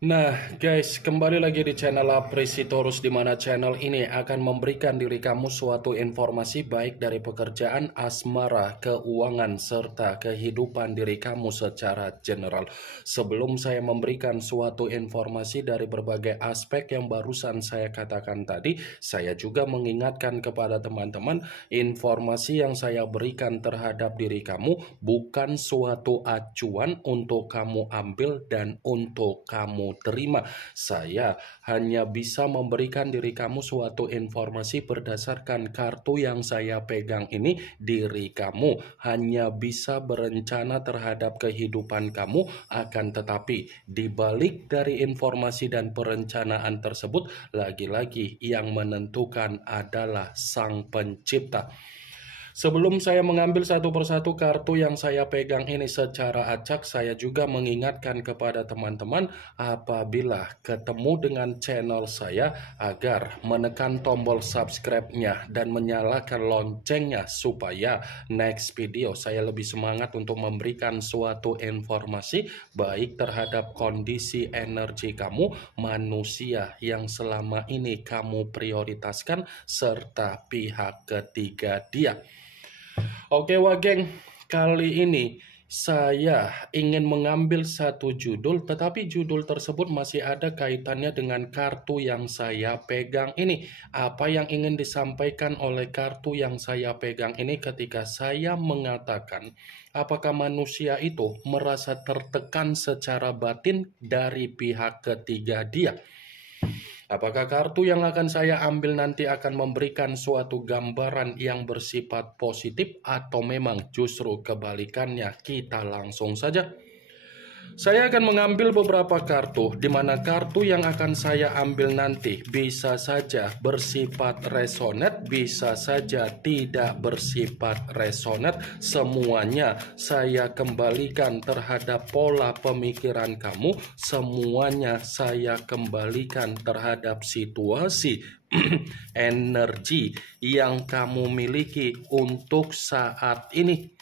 Nah guys, kembali lagi di channel Apresitorus, di mana channel ini akan memberikan diri kamu suatu informasi baik dari pekerjaan, asmara, keuangan, serta kehidupan diri kamu secara general. Sebelum saya memberikan suatu informasi dari berbagai aspek yang barusan saya katakan tadi, saya juga mengingatkan kepada teman-teman, informasi yang saya berikan terhadap diri kamu bukan suatu acuan untuk kamu ambil dan untuk kamu terima. Saya hanya bisa memberikan diri kamu suatu informasi berdasarkan kartu yang saya pegang ini. Diri kamu hanya bisa berencana terhadap kehidupan kamu, akan tetapi dibalik dari informasi dan perencanaan tersebut, lagi-lagi yang menentukan adalah Sang Pencipta. Sebelum saya mengambil satu persatu kartu yang saya pegang ini secara acak, saya juga mengingatkan kepada teman-teman apabila ketemu dengan channel saya agar menekan tombol subscribe-nya dan menyalakan loncengnya supaya next video saya lebih semangat untuk memberikan suatu informasi baik terhadap kondisi energi kamu, manusia yang selama ini kamu prioritaskan, serta pihak ketiga dia. Oke Wageng, kali ini saya ingin mengambil satu judul, tetapi judul tersebut masih ada kaitannya dengan kartu yang saya pegang ini. Apa yang ingin disampaikan oleh kartu yang saya pegang ini ketika saya mengatakan apakah manusia itu merasa tertekan secara batin dari pihak ketiga dia? Apakah kartu yang akan saya ambil nanti akan memberikan suatu gambaran yang bersifat positif atau memang justru kebalikannya? Kita langsung saja. Saya akan mengambil beberapa kartu, di mana kartu yang akan saya ambil nanti bisa saja bersifat resonate, bisa saja tidak bersifat resonate. Semuanya saya kembalikan terhadap pola pemikiran kamu, semuanya saya kembalikan terhadap situasi energi yang kamu miliki untuk saat ini.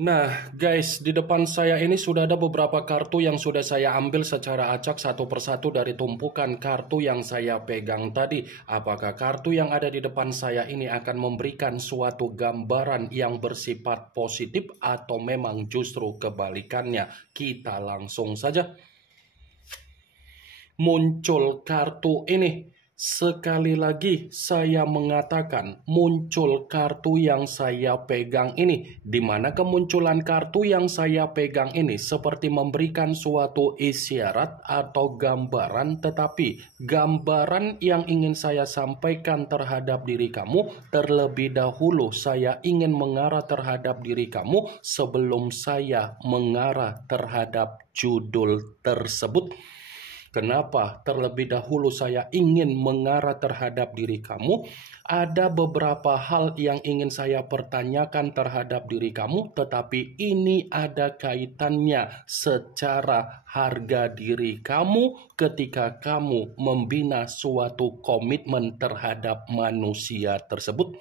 Nah guys, di depan saya ini sudah ada beberapa kartu yang sudah saya ambil secara acak satu persatu dari tumpukan kartu yang saya pegang tadi. Apakah kartu yang ada di depan saya ini akan memberikan suatu gambaran yang bersifat positif atau memang justru kebalikannya? Kita langsung saja. Muncul kartu ini. Sekali lagi saya mengatakan muncul kartu yang saya pegang ini, di mana kemunculan kartu yang saya pegang ini seperti memberikan suatu isyarat atau gambaran, tetapi gambaran yang ingin saya sampaikan terhadap diri kamu, terlebih dahulu saya ingin mengarah terhadap diri kamu sebelum saya mengarah terhadap judul tersebut. Kenapa terlebih dahulu saya ingin mengarah terhadap diri kamu? Ada beberapa hal yang ingin saya pertanyakan terhadap diri kamu, tetapi ini ada kaitannya secara harga diri kamu ketika kamu membina suatu komitmen terhadap manusia tersebut.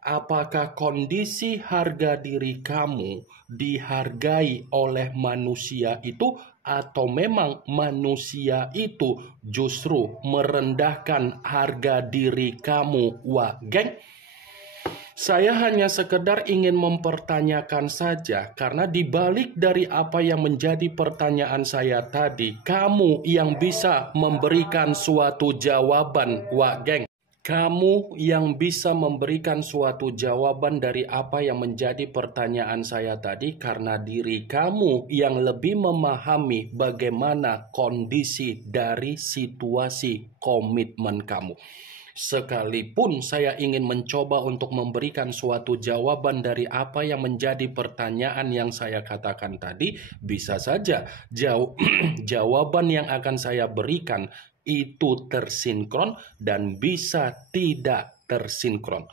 Apakah kondisi harga diri kamu dihargai oleh manusia itu, atau memang manusia itu justru merendahkan harga diri kamu, Wageng? Saya hanya sekedar ingin mempertanyakan saja, karena dibalik dari apa yang menjadi pertanyaan saya tadi, kamu yang bisa memberikan suatu jawaban, Wageng. Kamu yang bisa memberikan suatu jawaban dari apa yang menjadi pertanyaan saya tadi, karena diri kamu yang lebih memahami bagaimana kondisi dari situasi komitmen kamu. Sekalipun saya ingin mencoba untuk memberikan suatu jawaban dari apa yang menjadi pertanyaan yang saya katakan tadi, bisa saja jawaban yang akan saya berikan itu tersinkron dan bisa tidak tersinkron.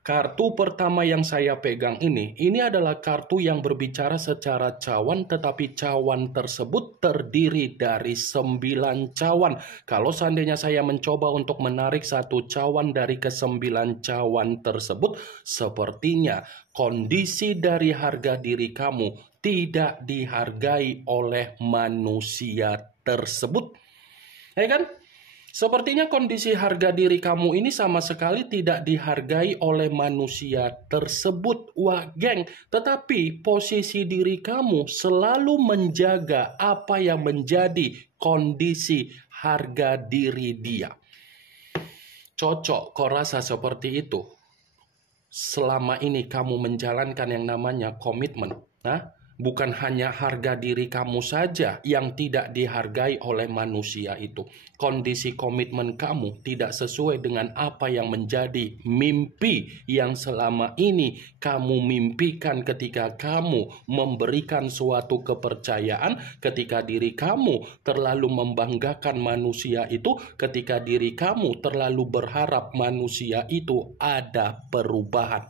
Kartu pertama yang saya pegang ini adalah kartu yang berbicara secara cawan, tetapi cawan tersebut terdiri dari 9 cawan. Kalau seandainya saya mencoba untuk menarik satu cawan dari ke-9 cawan tersebut, sepertinya kondisi dari harga diri kamu tidak dihargai oleh manusia tersebut. Ya kan? Sepertinya kondisi harga diri kamu ini sama sekali tidak dihargai oleh manusia tersebut, wah geng. Tetapi posisi diri kamu selalu menjaga apa yang menjadi kondisi harga diri dia. Cocok kau rasa seperti itu? Selama ini kamu menjalankan yang namanya komitmen, nah? Bukan hanya harga diri kamu saja yang tidak dihargai oleh manusia itu. Kondisi komitmen kamu tidak sesuai dengan apa yang menjadi mimpi yang selama ini kamu mimpikan ketika kamu memberikan suatu kepercayaan, ketika diri kamu terlalu membanggakan manusia itu, ketika diri kamu terlalu berharap manusia itu ada perubahan.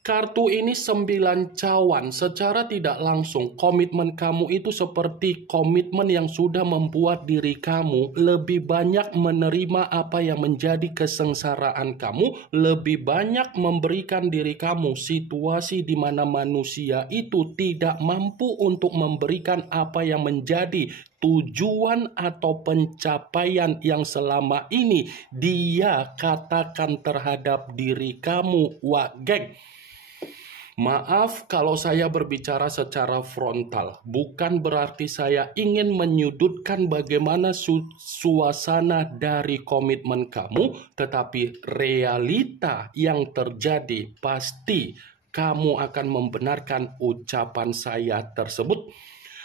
Kartu ini 9 cawan, secara tidak langsung komitmen kamu itu seperti komitmen yang sudah membuat diri kamu lebih banyak menerima apa yang menjadi kesengsaraan kamu, lebih banyak memberikan diri kamu situasi di mana manusia itu tidak mampu untuk memberikan apa yang menjadi tujuan atau pencapaian yang selama ini dia katakan terhadap diri kamu, wah geng. Maaf kalau saya berbicara secara frontal, bukan berarti saya ingin menyudutkan bagaimana suasana dari komitmen kamu, tetapi realita yang terjadi pasti kamu akan membenarkan ucapan saya tersebut.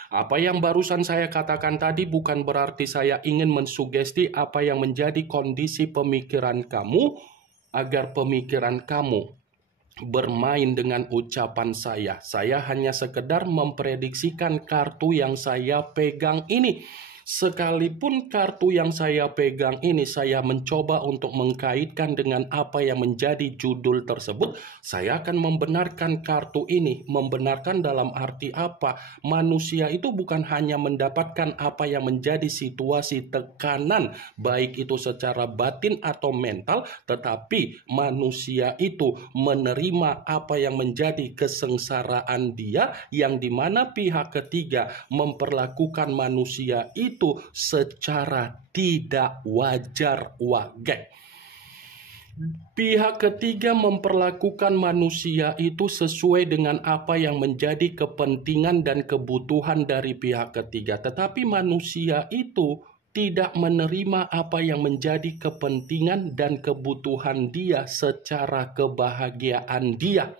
Apa yang barusan saya katakan tadi bukan berarti saya ingin mensugesti apa yang menjadi kondisi pemikiran kamu, agar pemikiran kamu bermain dengan ucapan saya. Saya hanya sekedar memprediksikan kartu yang saya pegang ini. Sekalipun kartu yang saya pegang ini saya mencoba untuk mengkaitkan dengan apa yang menjadi judul tersebut, saya akan membenarkan kartu ini. Membenarkan dalam arti apa? Manusia itu bukan hanya mendapatkan apa yang menjadi situasi tekanan, baik itu secara batin atau mental, tetapi manusia itu menerima apa yang menjadi kesengsaraan dia, yang dimana pihak ketiga memperlakukan manusia itu secara tidak wajar, wageng. Pihak ketiga memperlakukan manusia itu sesuai dengan apa yang menjadi kepentingan dan kebutuhan dari pihak ketiga, tetapi manusia itu tidak menerima apa yang menjadi kepentingan dan kebutuhan dia secara kebahagiaan dia.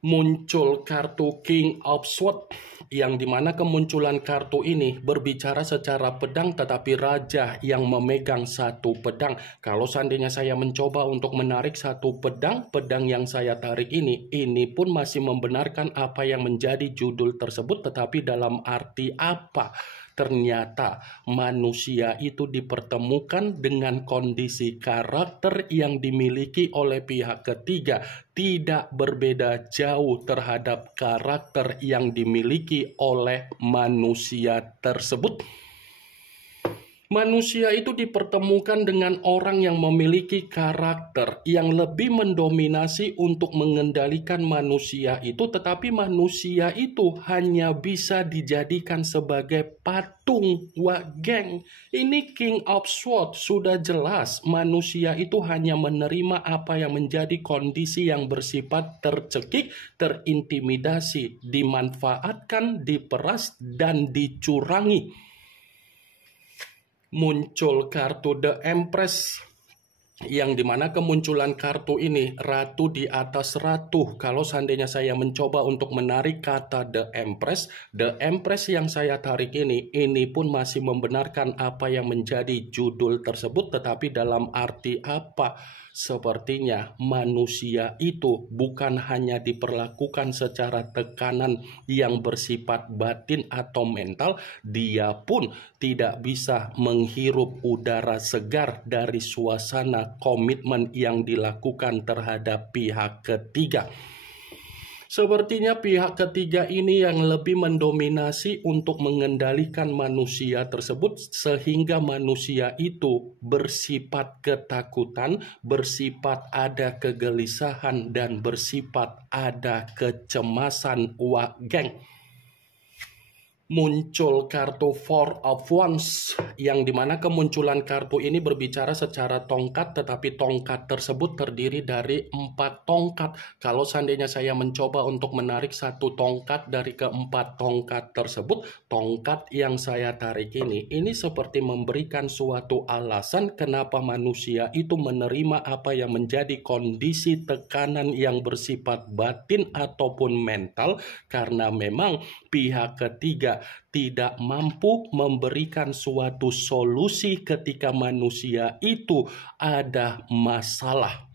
Muncul kartu King of Swords, yang dimana kemunculan kartu ini berbicara secara pedang, tetapi raja yang memegang satu pedang. Kalau seandainya saya mencoba untuk menarik satu pedang, pedang yang saya tarik ini pun masih membenarkan apa yang menjadi judul tersebut, tetapi dalam arti apa? Ternyata manusia itu dipertemukan dengan kondisi karakter yang dimiliki oleh pihak ketiga tidak berbeda jauh terhadap karakter yang dimiliki oleh manusia tersebut. Manusia itu dipertemukan dengan orang yang memiliki karakter yang lebih mendominasi untuk mengendalikan manusia itu, tetapi manusia itu hanya bisa dijadikan sebagai patung. Wah geng, ini King of Swords sudah jelas manusia itu hanya menerima apa yang menjadi kondisi yang bersifat tercekik, terintimidasi, dimanfaatkan, diperas, dan dicurangi. Muncul kartu The Empress, yang dimana kemunculan kartu ini ratu di atas ratu. Kalau seandainya saya mencoba untuk menarik kata The Empress yang saya tarik ini pun masih membenarkan apa yang menjadi judul tersebut, tetapi dalam arti apa? Sepertinya manusia itu bukan hanya diperlakukan secara tekanan yang bersifat batin atau mental, dia pun tidak bisa menghirup udara segar dari suasana komitmen yang dilakukan terhadap pihak ketiga. Sepertinya pihak ketiga ini yang lebih mendominasi untuk mengendalikan manusia tersebut, sehingga manusia itu bersifat ketakutan, bersifat ada kegelisahan, dan bersifat ada kecemasan. Wah, geng. Muncul kartu Four of Wands, yang dimana kemunculan kartu ini berbicara secara tongkat, tetapi tongkat tersebut terdiri dari 4 tongkat. Kalau seandainya saya mencoba untuk menarik satu tongkat dari keempat tongkat tersebut, tongkat yang saya tarik ini seperti memberikan suatu alasan kenapa manusia itu menerima apa yang menjadi kondisi tekanan yang bersifat batin ataupun mental, karena memang pihak ketiga tidak mampu memberikan suatu solusi ketika manusia itu ada masalah.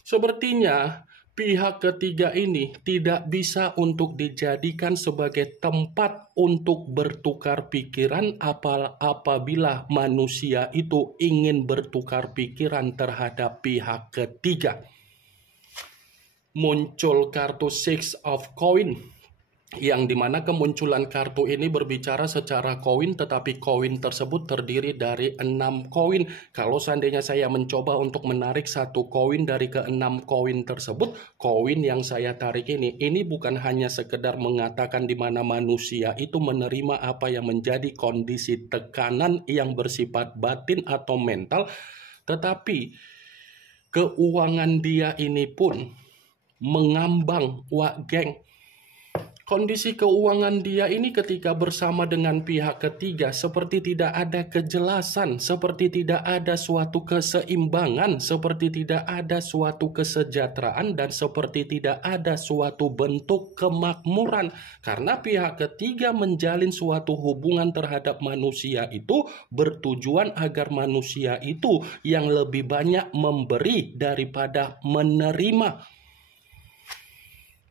Sepertinya pihak ketiga ini tidak bisa untuk dijadikan sebagai tempat untuk bertukar pikiran apabila manusia itu ingin bertukar pikiran terhadap pihak ketiga. Muncul kartu Six of Coin, yang dimana kemunculan kartu ini berbicara secara koin, tetapi koin tersebut terdiri dari 6 koin. Kalau seandainya saya mencoba untuk menarik satu koin dari ke-6 koin tersebut, koin yang saya tarik ini bukan hanya sekedar mengatakan di mana manusia itu menerima apa yang menjadi kondisi tekanan yang bersifat batin atau mental, tetapi keuangan dia ini pun mengambang. Wah, geng. Kondisi keuangan dia ini ketika bersama dengan pihak ketiga seperti tidak ada kejelasan, seperti tidak ada suatu keseimbangan, seperti tidak ada suatu kesejahteraan, dan seperti tidak ada suatu bentuk kemakmuran. Karena pihak ketiga menjalin suatu hubungan terhadap manusia itu bertujuan agar manusia itu yang lebih banyak memberi daripada menerima.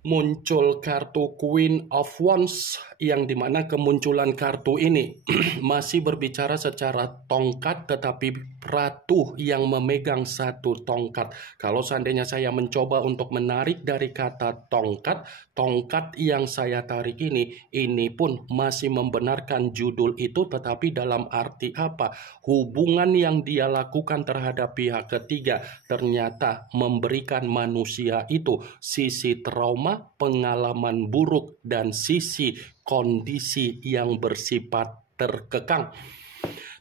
Muncul kartu Queen of Wands, yang dimana kemunculan kartu ini masih berbicara secara tongkat, tetapi ratu yang memegang satu tongkat. Kalau seandainya saya mencoba untuk menarik dari kata tongkat, tongkat yang saya tarik ini pun masih membenarkan judul itu, tetapi dalam arti apa? Hubungan yang dia lakukan terhadap pihak ketiga ternyata memberikan manusia itu sisi trauma, pengalaman buruk, dan sisi kondisi yang bersifat terkekang.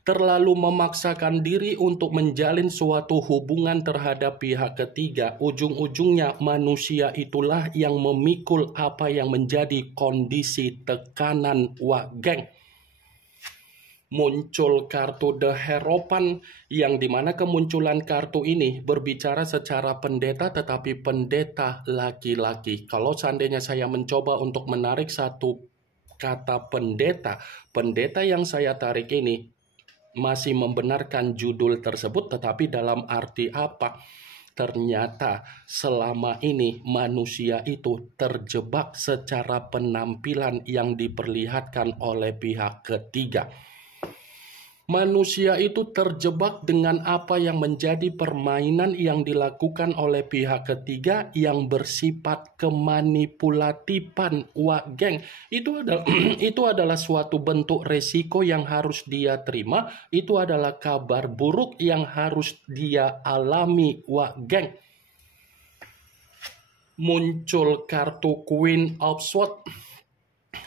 Terlalu memaksakan diri untuk menjalin suatu hubungan terhadap pihak ketiga, ujung-ujungnya manusia itulah yang memikul apa yang menjadi kondisi tekanan. Wah, geng. Muncul kartu The Hierophant, yang dimana kemunculan kartu ini berbicara secara pendeta, tetapi pendeta laki-laki. Kalau seandainya saya mencoba untuk menarik satu kata pendeta yang saya tarik ini masih membenarkan judul tersebut, tetapi dalam arti apa? Ternyata selama ini manusia itu terjebak secara penampilan yang diperlihatkan oleh pihak ketiga. Manusia itu terjebak dengan apa yang menjadi permainan yang dilakukan oleh pihak ketiga yang bersifat kemanipulatifan. Wah, geng, itu adalah suatu bentuk resiko yang harus dia terima. Itu adalah kabar buruk yang harus dia alami. Wah, geng. Muncul kartu Queen of Swords,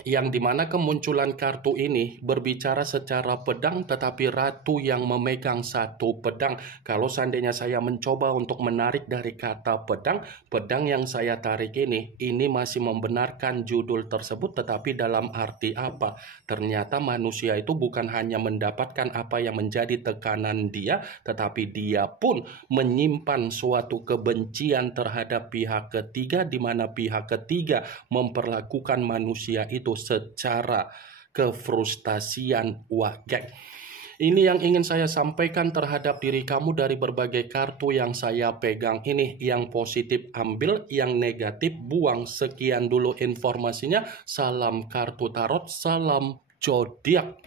yang dimana kemunculan kartu ini berbicara secara pedang, tetapi ratu yang memegang satu pedang. Kalau seandainya saya mencoba untuk menarik dari kata pedang, pedang yang saya tarik ini masih membenarkan judul tersebut, tetapi dalam arti apa? Ternyata manusia itu bukan hanya mendapatkan apa yang menjadi tekanan dia, tetapi dia pun menyimpan suatu kebencian terhadap pihak ketiga, di mana pihak ketiga memperlakukan manusia itu secara kefrustasian. Wah, geng. Ini yang ingin saya sampaikan terhadap diri kamu dari berbagai kartu yang saya pegang ini. Yang positif ambil, yang negatif buang. Sekian dulu informasinya. Salam kartu tarot, salam zodiak.